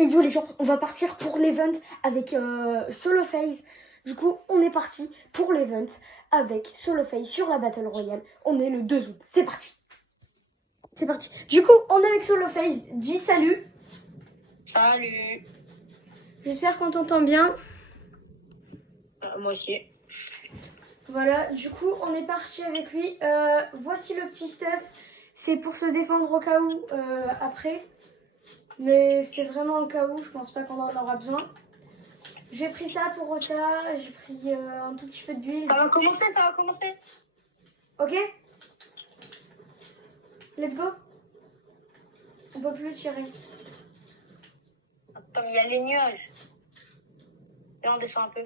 Et yo les gens, on va partir pour l'event avec Solo FaZe. Du coup, on est parti pour l'event avec Solo FaZe sur la Battle Royale. On est le 2 août. C'est parti. C'est parti. Du coup, on est avec Solo FaZe. Dis salut. Salut. J'espère qu'on t'entend bien. Moi aussi. Voilà, du coup, on est parti avec lui. Voici le petit stuff. C'est pour se défendre au cas où après. Mais c'est vraiment au cas où, je pense pas qu'on en aura besoin. J'ai pris ça pour Ota, j'ai pris un tout petit peu d'huile. Ça va commencer. Ok? Let's go. On peut plus tirer. Attends, il y a les nuages. Et on descend un peu.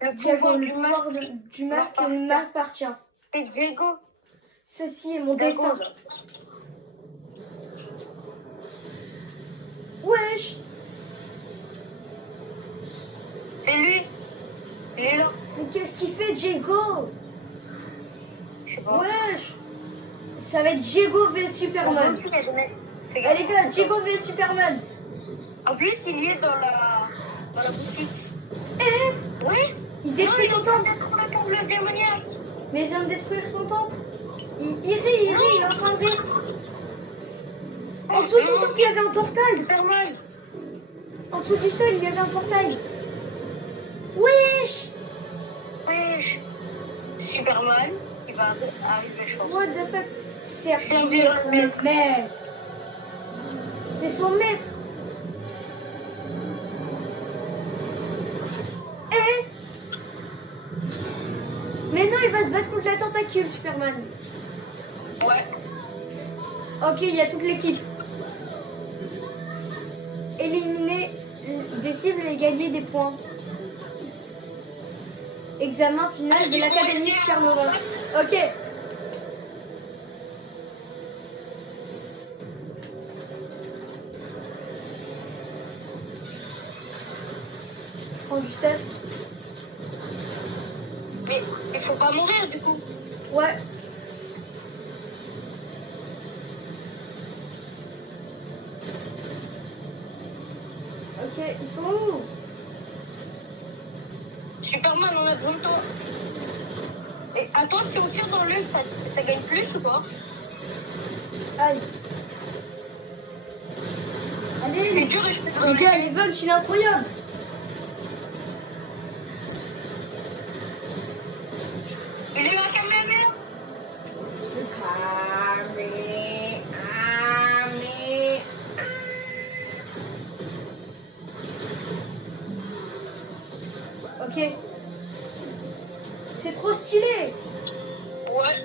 Le Diego, pouvoir le pouvoir du masque m'appartient. Et Diego. Ceci est mon Diego. destin. Wesh! C'est lui. Il est là. Mais qu'est-ce qu'il fait, Diego? Je sais pas. Wesh! Ça va être Diego vs Superman. Allez gars, Diego vs Superman. En plus, il y est dans la boutique. Oui. Il détruit son temple. Le démoniaque. Mais il vient de détruire son temple. Il rit, il est en train de rire. En dessous de son temple, il y avait un portail. Superman. En dessous du sol, il y avait un portail. Wesh! Wesh. Superman, il va arriver, je pense. What the fuck? Servir Servir le le maître. C'est son maître. Mais non, il va se battre contre la tentacule, Superman. Ouais. Ok, il y a toute l'équipe. Éliminer des cibles et gagner des points. Examen final de l'Académie Supernova. Ok. Je prends du stuff. Mais il faut pas mourir du coup. Ouais. Ok, ils sont où? Superman, on a besoin de toi. Et attends, si on tire dans l'œil, ça gagne plus ou pas? Aïe. C'est Allez, dur et je peux les gars, l'Evox, il est incroyable. Il est où la caméra? Ok. C'est trop stylé. Ouais,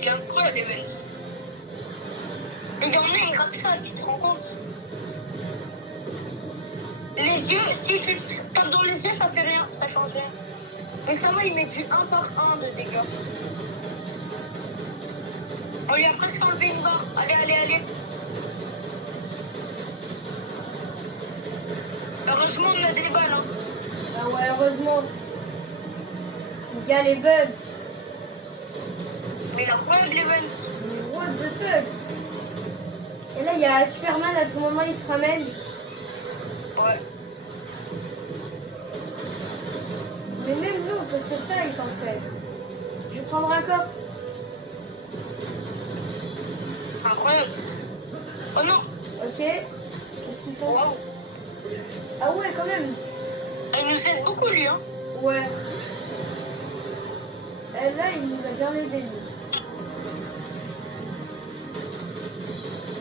c'est incroyable l'event. Et il y en a, ils ratent ça, tu te rends compte? Les yeux, si tu tapes dans les yeux, ça fait rien, ça change rien. Mais ça va, il met du 1 par 1 de dégâts. On lui a presque enlevé une barre. Allez. Heureusement, on a des balles. Hein. Ah ouais, heureusement. Les gars, les bugs. Mais incroyable l'event. Mais what the fuck? Et là, il y a Superman, à tout moment, il se ramène. Ouais. Mais même nous, on peut se fight, en fait. Je vais prendre un coffre. Incroyable. Oh non. Ok. Qu'est-ce qu'ils font? Waouh. Ah ouais, quand même. Il nous aide beaucoup, lui. Hein. Ouais. Et là, il nous a bien aidé, lui.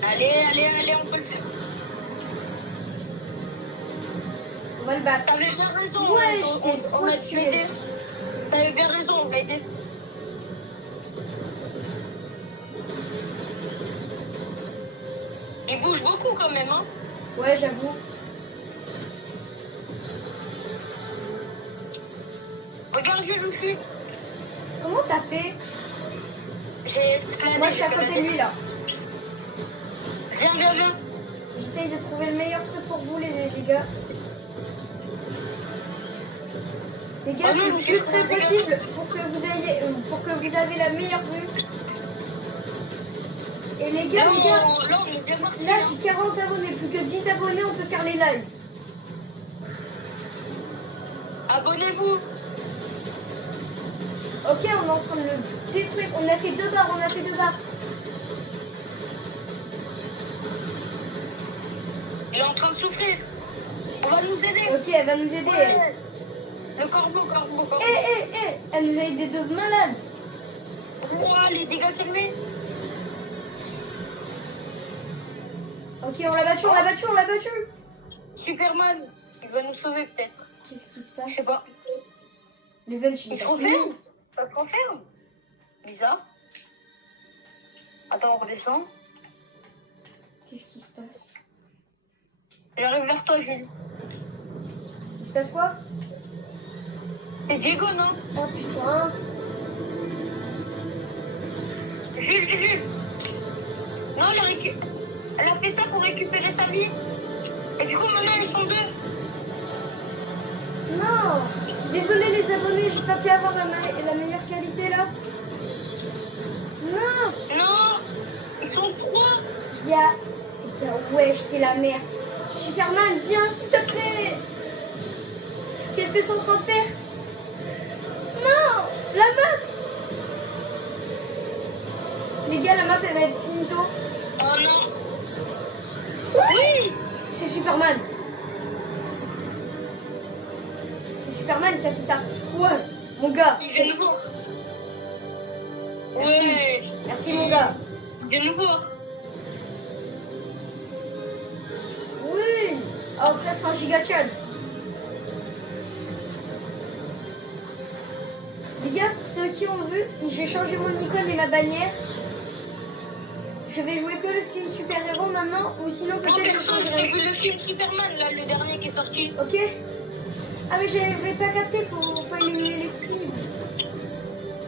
Allez, on peut le faire. On va le battre. T'avais bien raison. Ouais, on c'est trop a stylé. tué. T'avais bien raison, on va aider. Il bouge beaucoup quand même, hein. Ouais, j'avoue. Regarde, je le suis. Comment t'as fait? J'ai escaladé. Moi, je suis à côté de lui, là. Viens. J'essaye de trouver le meilleur truc pour vous, les gars. Les gars, Oh je non, suis le plus j'ai- près possible pour que vous ayez, pour que vous avez la meilleure vue. Et les gars, Là, on est bien parti. là j'ai 40 abonnés, plus que 10 abonnés, on peut faire les lives. Abonnez-vous. Ok, on est en train de le détruire. On a fait 2 barres, on a fait 2 barres. Il est en train de souffrir. On va nous aider. Ok, elle va nous aider. Ouais. Le corbeau. Elle nous a aidé de malade. Ouah, les dégâts calmés. Ok, on l'a battu, on l'a battu, on l'a battu. Superman, il va nous sauver peut-être. Qu'est-ce qui se Je sais passe? pas. L'event, Il il se est renferme. fini. Ça se renferme. Bizarre. Attends, on redescend. Qu'est-ce qui se passe? J'arrive vers toi, Jules. Il se passe quoi? C'est Diego, non? Oh putain. Jules. Non, elle a fait ça pour récupérer sa vie. Et du coup, maintenant, ils sont 2. Non. Désolé les abonnés, j'ai pas pu avoir la meilleure qualité là. Non. Non, ils sont 3. Il y a... Wesh, c'est la merde. Superman, viens s'il te plaît. Qu'est-ce qu'ils sont en train de faire? Non. La map. Les gars, la map elle va être finito. Oh non. Oui. C'est Superman. C'est Superman qui a fait ça. Ouais, mon gars. Il vient nous voir. Merci. Ouais. Merci mon gars. Il vient nous voir. Oui. Oh frère, c'est un giga chat. Les gars, pour ceux qui ont vu, j'ai changé mon icône et ma bannière. Je vais jouer que le skin super-héros maintenant, ou sinon Non, peut-être je personne, j'ai changerai. vu le film Superman, là, le dernier qui est sorti. Ok. Ah mais j'avais pas capté, faut éliminer les cibles.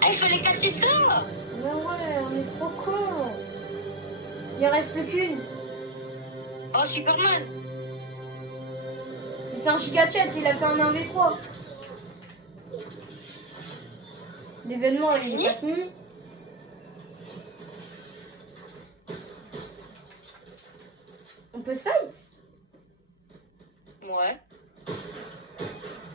Ah, il fallait casser ça. Mais ouais, on est trop cons. Il en reste plus qu'une. Oh, Superman. Mais c'est un giga chat, il a fait un 1v3. L'événement il est pas fini. On peut se fight? Ouais.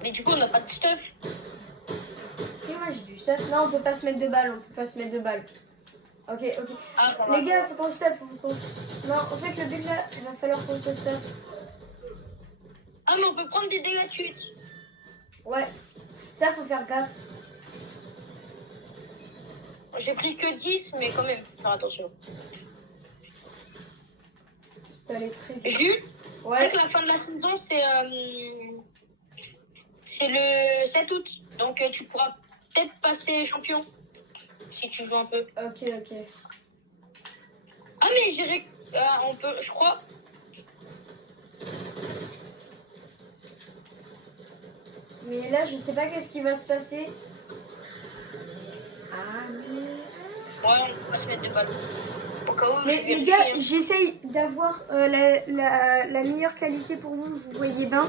Mais du coup, on n'a pas de stuff. Si, moi j'ai du stuff. Non, on peut pas se mettre de balles, on peut pas se mettre de balles. Ok. Ah, ça va. Les gars, faut qu'on stuff, Non, en fait, le but là, il va falloir qu'on se stuff. Ah, mais on peut prendre des dégâts de chute. Ouais. Ça, faut faire gaffe. J'ai pris que 10, mais quand même, faut faire attention. Ça peut aller très vite. Jules, tu sais Ouais. que la fin de la saison, c'est le 7 août. Donc, tu pourras peut-être passer champion. Si tu joues un peu. Ok. Ah, mais j'irai... on peut, je crois... Mais là, je sais pas qu'est-ce qui va se passer. Ah, mais... Ouais, on va se mettre des balles. Au cas où, Mais je les vérifie, gars, hein. j'essaye d'avoir la meilleure qualité pour vous, vous voyez bien.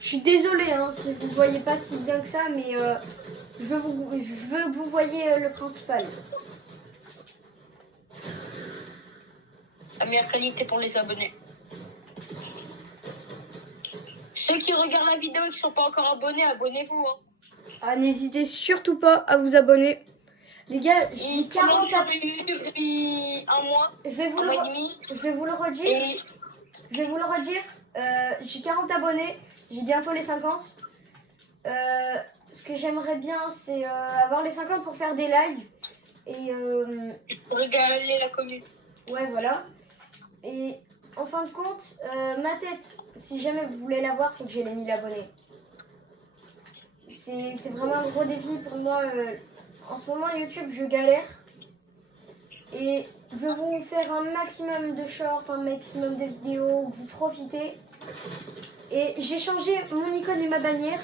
Je suis désolée hein, si vous ne voyez pas si bien que ça, mais je veux que vous voyez le principal. La meilleure qualité pour les abonnés. Ceux qui regardent la vidéo et qui ne sont pas encore abonnés, abonnez-vous. Hein. Ah, n'hésitez surtout pas à vous abonner. Les gars, j'ai 40 sur abonnés. YouTube depuis un mois, Je vais vous un le mois et demi. redire. Et Je vais vous le redire. J'ai 40 abonnés. J'ai bientôt les 50. Ce que j'aimerais bien, c'est avoir les 50 pour faire des lives. Et regarder la commune. ouais, voilà. Et en fin de compte, ma tête, si jamais vous voulez la voir, faut que j'ai les 1000 abonnés. C'est vraiment un gros défi pour moi. En ce moment, YouTube, je galère. Et je veux vous faire un maximum de shorts, un maximum de vidéos, vous profitez. Et j'ai changé mon icône et ma bannière.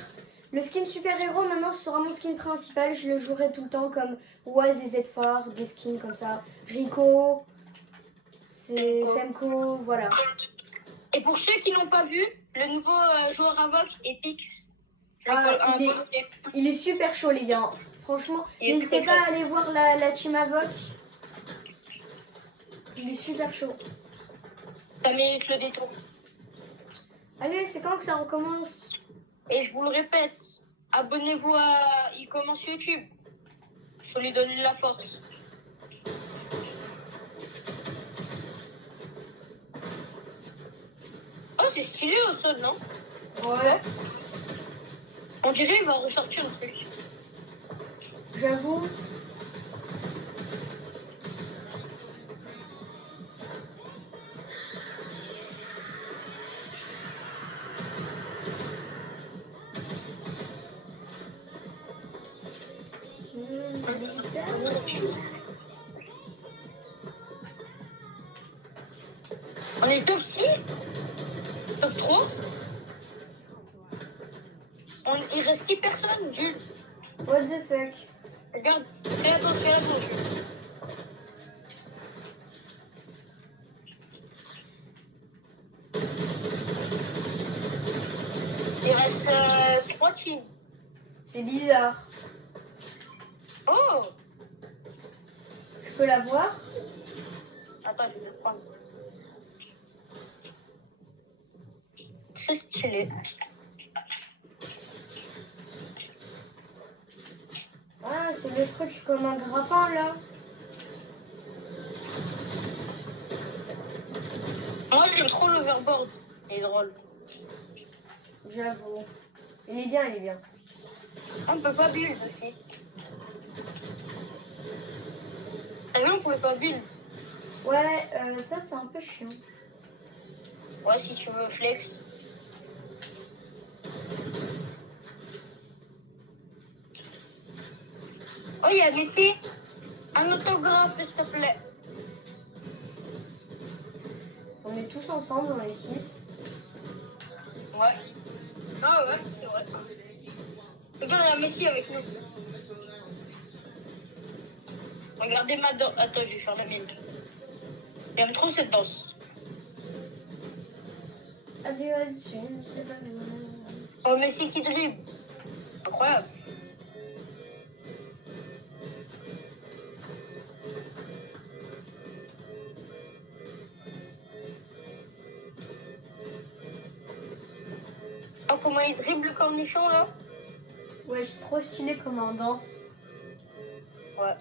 Le skin super-héros, maintenant, sera mon skin principal. Je le jouerai tout le temps comme Waz et Zfar, des skins comme ça. Rico, c'est Semco, voilà. Et pour ceux qui n'ont pas vu, le nouveau joueur Invoque est Pix. Ah, il est super chaud, les gars. Franchement, Il est n'hésitez très pas chaud. à aller voir la team Avoc. Il est super chaud. Ça mérite le détour. Allez, c'est quand que ça recommence? Et je vous le répète, abonnez-vous à Il commence YouTube. Faut lui donner de la force. Oh, c'est stylé au sol, non? Ouais. On dirait qu'il va ressortir le truc. J'avoue. On est top 6? Top 3? Il reste 6 personnes, Jules. What the fuck? Regarde, fais attention, Jules. Il reste 3 teams. C'est bizarre. Oh! Je peux la voir? Attends, je vais te prendre. Très stylé. Ah, c'est le truc comme un grappin là. Moi, j'aime trop l'overboard. Il est drôle. J'avoue. Il est bien, il est bien. On peut pas build aussi. Ah non, on pouvait pas build. Ouais, ça c'est un peu chiant. Ouais, si tu veux flex. Oh, il y a Messi. Un autographe, s'il te plaît. On est tous ensemble, on est 6. Ouais. Ah ouais, c'est vrai. Regarde, il y a Messi avec nous. Regardez ma danse. Attends, je vais faire la mienne. J'aime trop cette danse. Adieu, adieu, c'est pas loin. Oh, Messi qui dribble. Incroyable. Oh, comment il dribble le cornichon là? Ouais, c'est trop stylé comme en danse. Ouais.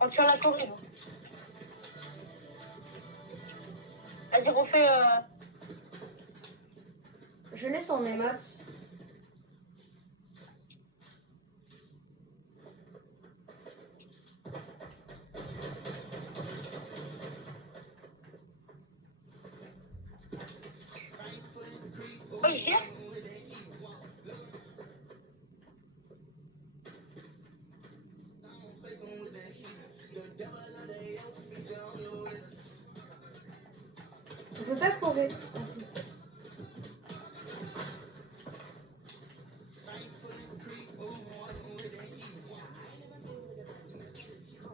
On tire la Corée. Vas-y, refais. Je l'ai son émote. Oh, il gère. On peut pas courir.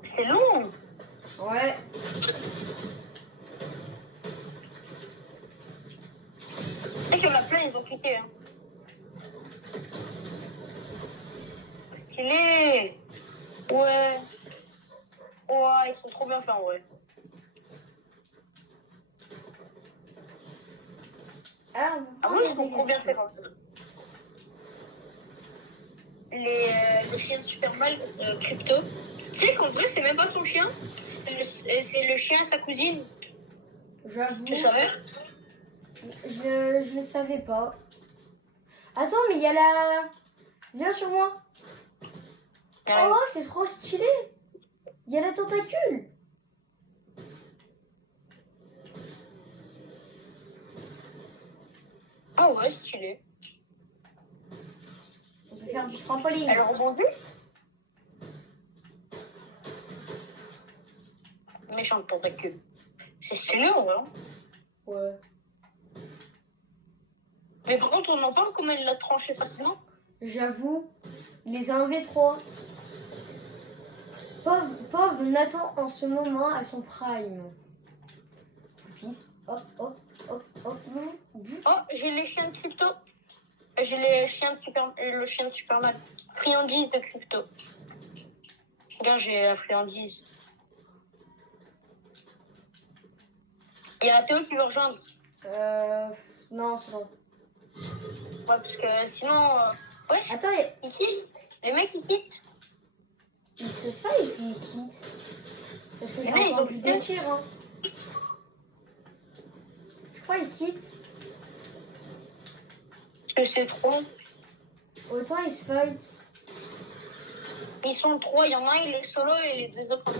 C'est long. Ouais. Et qu'il y en a plein, ils ont cliqué. Hein. Stylé. Ouais. Ouais, ils sont trop bien faits en vrai. Ah, Ah oui, ils sont trop bien faits comme ça. Le chien de Superman, Crypto. Tu sais qu'en vrai, c'est même pas son chien. C'est le chien à sa cousine. J'avoue. Tu savais? Je ne savais pas. Attends, mais il y a la... Viens sur moi. Ouais. Oh, c'est trop stylé. Il y a la tentacule. Ah ouais, stylé. On peut faire du trampoline. Elle rebondit? Méchante tentacule. C'est stylé, en vrai. Hein. Ouais. Mais par contre, on en parle comment il l'a tranché facilement. J'avoue, il les a enlevés 3. Pauvre Nathan en ce moment à son prime. Pisse, hop, hop. Hop, hop, non. Oh, j'ai les chiens de crypto. J'ai le chien de Superman. Friandise de crypto. Regarde, j'ai la friandise. Il y a Théo qui veut rejoindre. Non, c'est bon. Ouais, parce que sinon... Ouais, Attends, ils quittent. Les mecs, ils quittent. il se fait et puis il quitte. Parce que Mais j'ai non, ils entendu ont des quitté. tirs. Hein. Je crois qu'il quitte. Parce que c'est trop. Autant il se fight. Ils sont trois. Il y en a un, il est solo et les deux autres.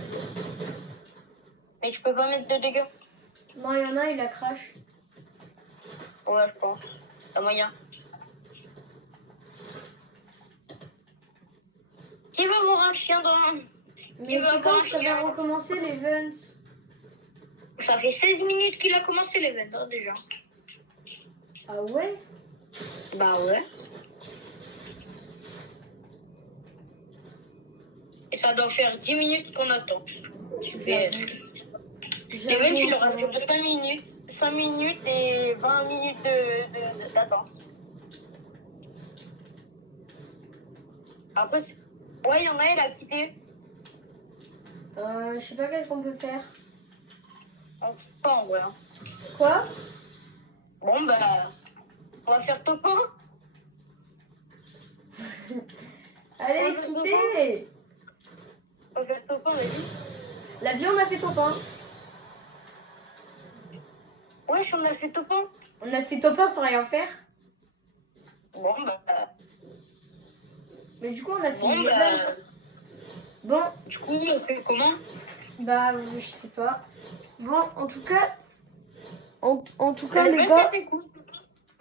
Mais tu peux pas mettre de dégâts. Non, il y en a, il a crash. Ouais, je pense. Y'a moyen. Qui veut voir un chien dans... Mais veut c'est avoir quand un que ça va chien recommencer l'event. Ça fait 16 minutes qu'il a commencé l'event, hein, déjà. Ah ouais? Bah ouais. Et ça doit faire 10 minutes qu'on attend. Tu fais... L'event, il aura duré 5 minutes. 5 minutes et 20 minutes d'attente. Après, ouais, il y en a, il a quitté. Je sais pas qu'est-ce qu'on peut faire. Pas en vrai. Hein. Quoi? Bon, bah, on va faire top 1. Allez, Ouais, quittez! On va faire top 1, vas-y. La vie, on a fait top 1. Ouais, on a fait top 1. On a fait top 1 sans rien faire. Bon, bah, Mais du coup, on a fait Bon, une bah. event. Bon, du coup, on fait comment? bah, je sais pas. Bon, en tout cas, les L'event gars, était cool.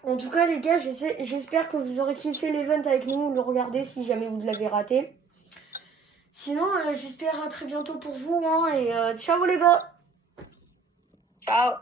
en tout cas, les gars, j'espère que vous aurez kiffé l'event avec nous ou le regarder si jamais vous l'avez raté. Sinon, j'espère à très bientôt pour vous. Hein, et ciao les gars! Ciao.